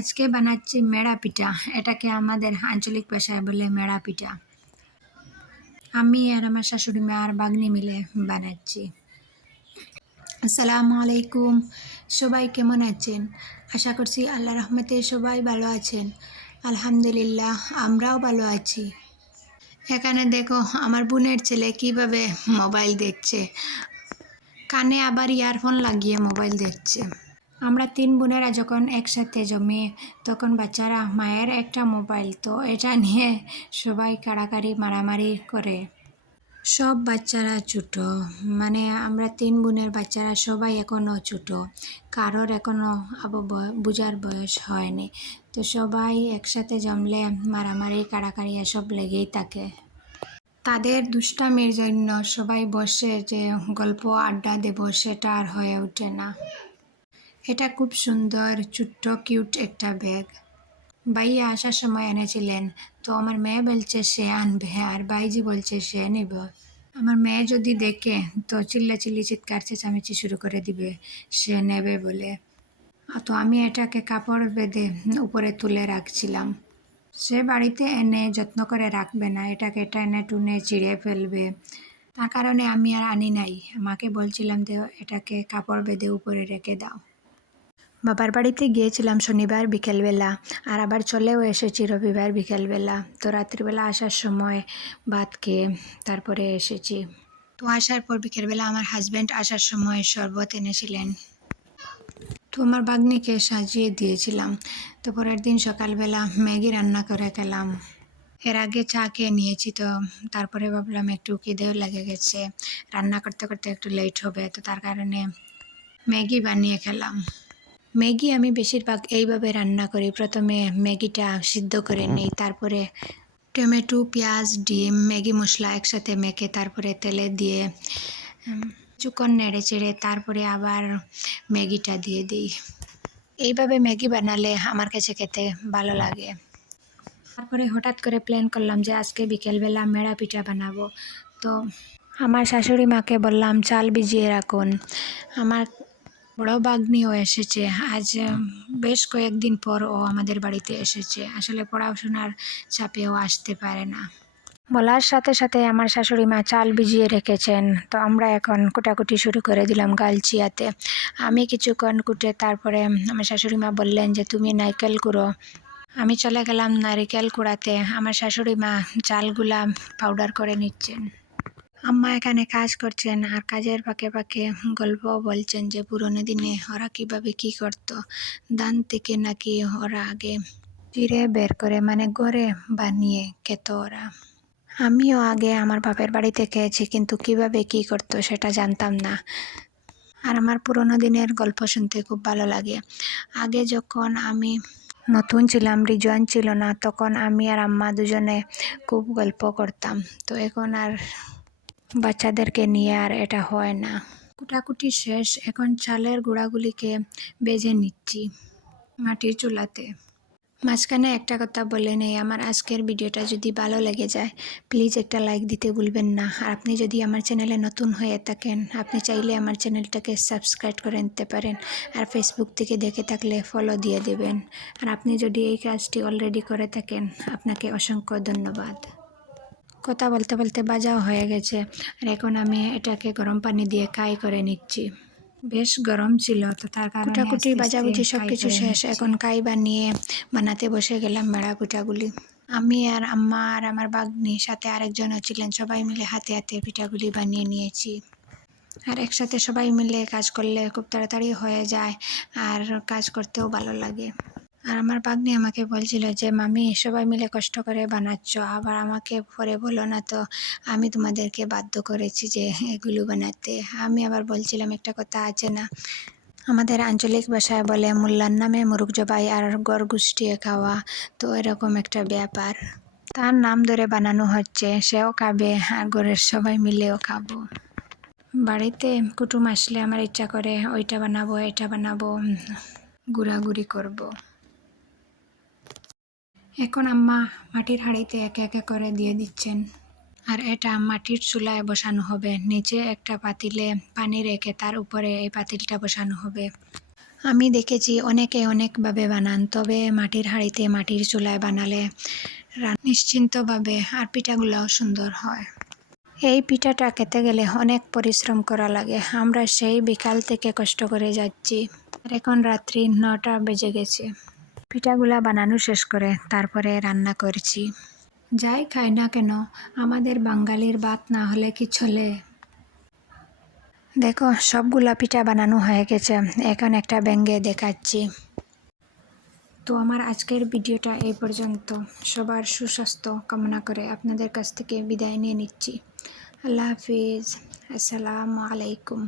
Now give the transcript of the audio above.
আজকে বানাচ্ছি মেড়া পিঠা। এটাকে আমাদের আঞ্চলিক ভাষায় বলে মেড়া পিঠা। আমি আর আমার শাশুড়ি মা আর বাগনি মিলে বানাচ্ছি। আসসালামু আলাইকুম, সবাই কেমন আছেন? আশা করছি আল্লাহ রহমতে সবাই ভালো আছেন। আলহামদুলিল্লাহ, আমরাও ভালো আছি। এখানে দেখো আমার বোনের ছেলে কিভাবে মোবাইল দেখছে, কানে আবার ইয়ারফোন লাগিয়ে মোবাইল দেখছে। আমরা 3 বোনেরা যখন একসাথে জমি তখন বাচ্চারা মায়ের একটা মোবাইল, তো এটা নিয়ে সবাই কাড়াকাড়ি মারামারি করে। সব বাচ্চারা ছোট, মানে আমরা 3 বোনের বাচ্চারা সবাই এখনও ছোট, কারোর এখনও বুঝার বয়স হয়নি। তো সবাই একসাথে জমলে মারামারি কাড়াকাড়ি এসব লেগেই থাকে। তাদের দুষ্টামির জন্য সবাই বসে যে গল্প আড্ডা দেব সেটা আর হয়ে ওঠে না। এটা খুব সুন্দর ছোট্ট কিউট একটা ব্যাগ। ভাইয়া আসার সময় এনেছিলেন, তো আমার মেয়ে বলছে সে আনবে আর ভাইজি বলছে সে নেব। আমার মেয়ে যদি দেখে তো চিল্লাচিল্লি চিৎকার চেঁচামেচি শুরু করে দিবে সে নেবে বলে। তো আমি এটাকে কাপড় বেঁধে উপরে তুলে রাখছিলাম। সে বাড়িতে এনে যত্ন করে রাখবে না, এটাকে টেনে টুনে চিড়ে ফেলবে। তার কারণে আমি আর আনি নাই। আমাকে বলছিলাম যে এটাকে কাপড় বেঁধে উপরে রেখে দাও। বাবার বাড়িতে গিয়েছিলাম শনিবার বিকেলবেলা, আর আবার চলেও এসেছি রবিবার বিকেলবেলা। তো রাত্রিবেলা আসার সময় ভাত খেয়ে তারপরে এসেছি। তো আসার পর বিকেলবেলা আমার হাজব্যান্ড আসার সময় শরবত এনেছিলেন, তো আমার বাগ্নিকে সাজিয়ে দিয়েছিলাম। তো পরের দিন সকালবেলা ম্যাগি রান্না করে খেলাম। এর আগে চা খেয়ে নিয়েছি, তো তারপরে ভাবলাম একটু খিদেও লেগে গেছে, রান্না করতে করতে একটু লেট হবে, তো তার কারণে ম্যাগি বানিয়ে খেলাম। ম্যাগি আমি বেশিরভাগ এইভাবে রান্না করি। প্রথমে ম্যাগিটা সিদ্ধ করে নিই, তারপরে টমেটো, পেঁয়াজ, ডিম, ম্যাগি মশলা একসাথে মেখে তারপরে তেলে দিয়ে কিছুক্ষণ নেড়ে চেড়ে তারপরে আবার ম্যাগিটা দিয়ে দিই। এইভাবে ম্যাগি বানালে আমার কাছে খেতে ভালো লাগে। তারপরে হঠাৎ করে প্ল্যান করলাম যে আজকে বিকেলবেলা মেড়া পিঠা বানাবো। তো আমার শাশুড়ি মাকে বললাম চাল ভিজিয়ে রাখুন। আমার বড় ভাগ্নিও এসেছে আজ, বেশ কয়েকদিন পর ও আমাদের বাড়িতে এসেছে। আসলে পড়াশোনার চাপেও আসতে পারে না। বলার সাথে সাথে আমার শাশুড়ি মা চাল ভিজিয়ে রেখেছেন। তো আমরা এখন কুটাকুটি শুরু করে দিলাম গালচিয়াতে। আমি কিছুক্ষণ কুটে তারপরে আমার শাশুড়ি মা বললেন যে তুমি নারকেল কুড়ো। আমি চলে গেলাম নারকেল কুড়াতে। আমার শাশুড়ি মা চালগুলা পাউডার করে নিচ্ছেন। আম্মা এখানে কাজ করছেন আর কাজের ফাঁকে ফাঁকে গল্পও বলছেন যে পুরোনো দিনে ওরা কিভাবে কি করতো। ধান থেকে নাকি ওরা আগে চিড়ে বের করে মানে ঘরে বানিয়ে খেত ওরা। আমিও আগে আমার বাপের বাড়িতে খেয়েছি, কিন্তু কিভাবে কি করতো সেটা জানতাম না। আর আমার পুরোনো দিনের গল্প শুনতে খুব ভালো লাগে। আগে যখন আমি নতুন ছিলাম, রিজওয়ান ছিল না, তখন আমি আর আম্মা দুজনে খুব গল্প করতাম। তো এখন আর বাচ্চাদেরকে নিয়ে আর এটা হয় না। কুটাকুটি শেষ, এখন চালের গুঁড়াগুলিকে বেজে নিচ্ছি মাটির চুলাতে। মাঝখানে একটা কথা বলে নেই, আমার আজকের ভিডিওটা যদি ভালো লেগে যায় প্লিজ একটা লাইক দিতে ভুলবেন না। আর আপনি যদি আমার চ্যানেলে নতুন হয়ে থাকেন আপনি চাইলে আমার চ্যানেলটাকে সাবস্ক্রাইব করে নিতে পারেন। আর ফেসবুক থেকে দেখে থাকলে ফলো দিয়ে দেবেন। আর আপনি যদি এই কাজটি অলরেডি করে থাকেন আপনাকে অসংখ্য ধন্যবাদ। কথা বলতে বলতে ভাজাও হয়ে গেছে, আর এখন আমি এটাকে গরম পানি দিয়ে কাই করে নিচ্ছি। বেশ গরম ছিল, তো তার কারণে কুটাকুটি ভাজাভুজি সব কিছু শেষ। এখন কাই বানিয়ে বানাতে বসে গেলাম মেড়া পিঠাগুলি। আমি আর আম্মা আর আমার ভাগ্নি সাথে আরেকজনও ছিলেন, সবাই মিলে হাতে হাতে পিঠাগুলি বানিয়ে নিয়েছি। আর একসাথে সবাই মিলে কাজ করলে খুব তাড়াতাড়ি হয়ে যায় আর কাজ করতেও ভালো লাগে। আর আমার ভাগ্নি আমাকে বলছিল যে মামি সবাই মিলে কষ্ট করে বানাচ্ছ, আবার আমাকে পরে বলো না তো আমি তোমাদেরকে বাধ্য করেছি যে এগুলো বানাতে। আমি আবার বলছিলাম একটা কথা আছে না, আমাদের আঞ্চলিক ভাষায় বলে মোল্লার নামে মুরুগ জবাই আর গড় গুষ্টিয়ে খাওয়া। তো এরকম একটা ব্যাপার, তার নাম ধরে বানানো হচ্ছে, সেও খাবে আর ঘরের সবাই মিলেও খাবো। বাড়িতে কুটুম আসলে আমার ইচ্ছা করে ওইটা বানাবো এটা বানাবো, ঘোরাঘুরি করব। এখন আম্মা মাটির হাঁড়িতে একে একে করে দিয়ে দিচ্ছেন। আর এটা মাটির চুলায় বসানো হবে। নিচে একটা পাতিলে পানি রেখে তার উপরে এই পাতিলটা বসানো হবে। আমি দেখেছি অনেকে অনেকভাবে বানান, তবে মাটির হাঁড়িতে মাটির চুলায় বানালে নিশ্চিন্তভাবে আর পিঠাগুলোও সুন্দর হয়। এই পিঠাটা খেতে গেলে অনেক পরিশ্রম করা লাগে। আমরা সেই বিকাল থেকে কষ্ট করে যাচ্ছি, আর এখন রাত্রি 9টা বেজে গেছে। পিঠাগুলা বানানো শেষ করে তারপরে রান্না করছি। যাই খাই না কেন, আমাদের বাঙালির ভাত না হলে কি চলে? দেখো, সবগুলা পিঠা বানানো হয়ে গেছে, এখন একটা ভেঙে দেখাচ্ছি। তো আমার আজকের ভিডিওটা এই পর্যন্ত। সবার সুস্বাস্থ্য কামনা করে আপনাদের কাছ থেকে বিদায় নিয়ে নিচ্ছি। আল্লাহ হাফিজ। আসসালামু আলাইকুম।